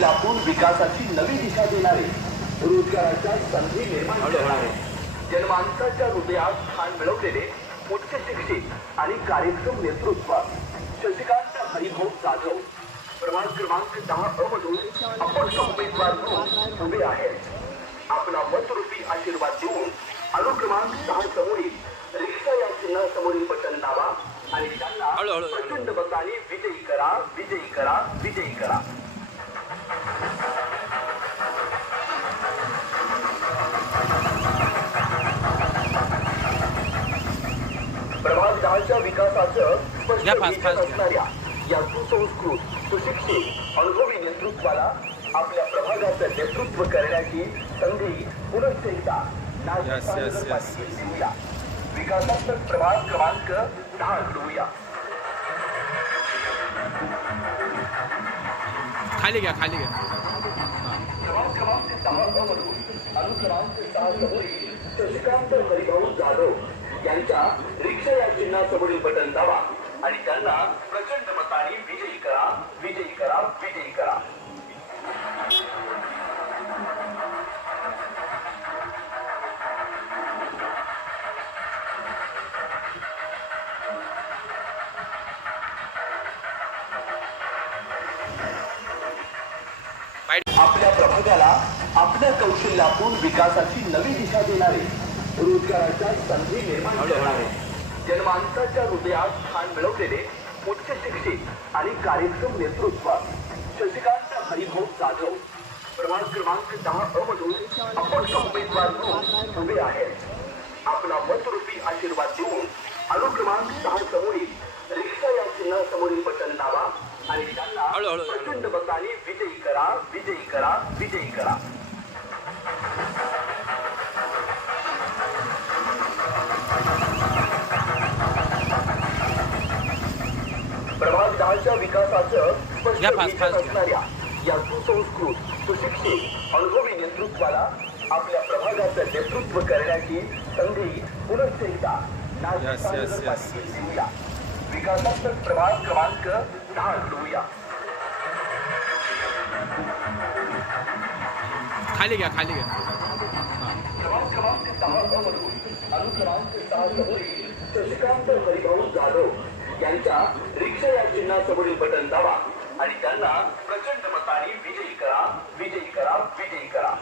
कौशल्यातून विकासाची नवी दिशा देणारे, रोजगाराच्या संधी निर्माण करणारे, जनमानसाच्या हृदयात स्थान मिळवलेले उच्च शिक्षित आणि कार्यक्षम नेतृत्व शशिकांत हरिभाऊ जाधव प्रभाग क्रमांक 10 मधून अपक्ष उमेदवार म्हणून उभे आहेत। आपला मतरूपी आशीर्वाद देऊन अनुक्रमांक 6 समोरील रिक्षा या चिन्हासमोरील बटन दाबा आणि त्यांना प्रचंड मताने विजयी करा, विजयी करा, विजयी करा। प्रभाग 10च्या विकासाचं स्पष्ट विजन असणाऱ्या या सुसंस्कृत, सुशिक्षित, अनुभवी नेतृत्वाला आपल्या प्रभागाचं नेतृत्व करण्याची संधी पुनश्च एकदा देऊया। विकासाचा प्रभाग क्रमांक 10 घेऊया। खाली घ्या, खाली घ्या। प्रभाग क्रमांक 10 मधून अनुक्रमांक 6 समोरील शशिकांत हरिभाऊ जाधव यांच्या रिक्षा या चिन्हासमोरील बटन दाबा आणि त्यांना प्रचंड मताने विजयी करा, विजयी करा, विजयी करा। आपल्या प्रभागाला आपल्या कौशल्यातून विकासाची नवी दिशा देणारे, रोजगाराच्या संधी निर्माण करणारे, जनमानसाच्या हृदयात स्थान मिळवलेले उच्च शिक्षित आणि कार्यक्षम नेतृत्व शशिकांत हरिभाऊ जाधव प्रभाग क्रमांक 10 मधून अपक्ष उमेदवार म्हणून उभे आहेत। आपला मतरूपी आशीर्वाद देऊन अनुक्रमांक 6 समोरील रिक्षा या चिन्हासमोरील बटन दाबा आणि त्यांना प्रचंड मताने विजयी करा, विजयी करा, विजयी करा। प्रभाग 10च्या विकासाचं स्पष्ट विजन असणाऱ्या या सुसंस्कृत, सुशिक्षित, अनुभवी नेतृत्वाला आपल्या प्रभागाचं नेतृत्व करण्याची संधी पुनश्च एकदा देऊया। विकासाचा प्रभाग क्रमांक 10 घेऊया। खाली घ्या, खाली घ्या। प्रभाग क्रमांक 10 मधून अनुक्रमांक 6 समोरील शशिकांत हरिभाऊ जाधव यांच्या रिक्षा या चिन्हासमोरील बटन दाबा आणि त्यांना प्रचंड मताने विजयी करा, विजयी करा, विजयी करा।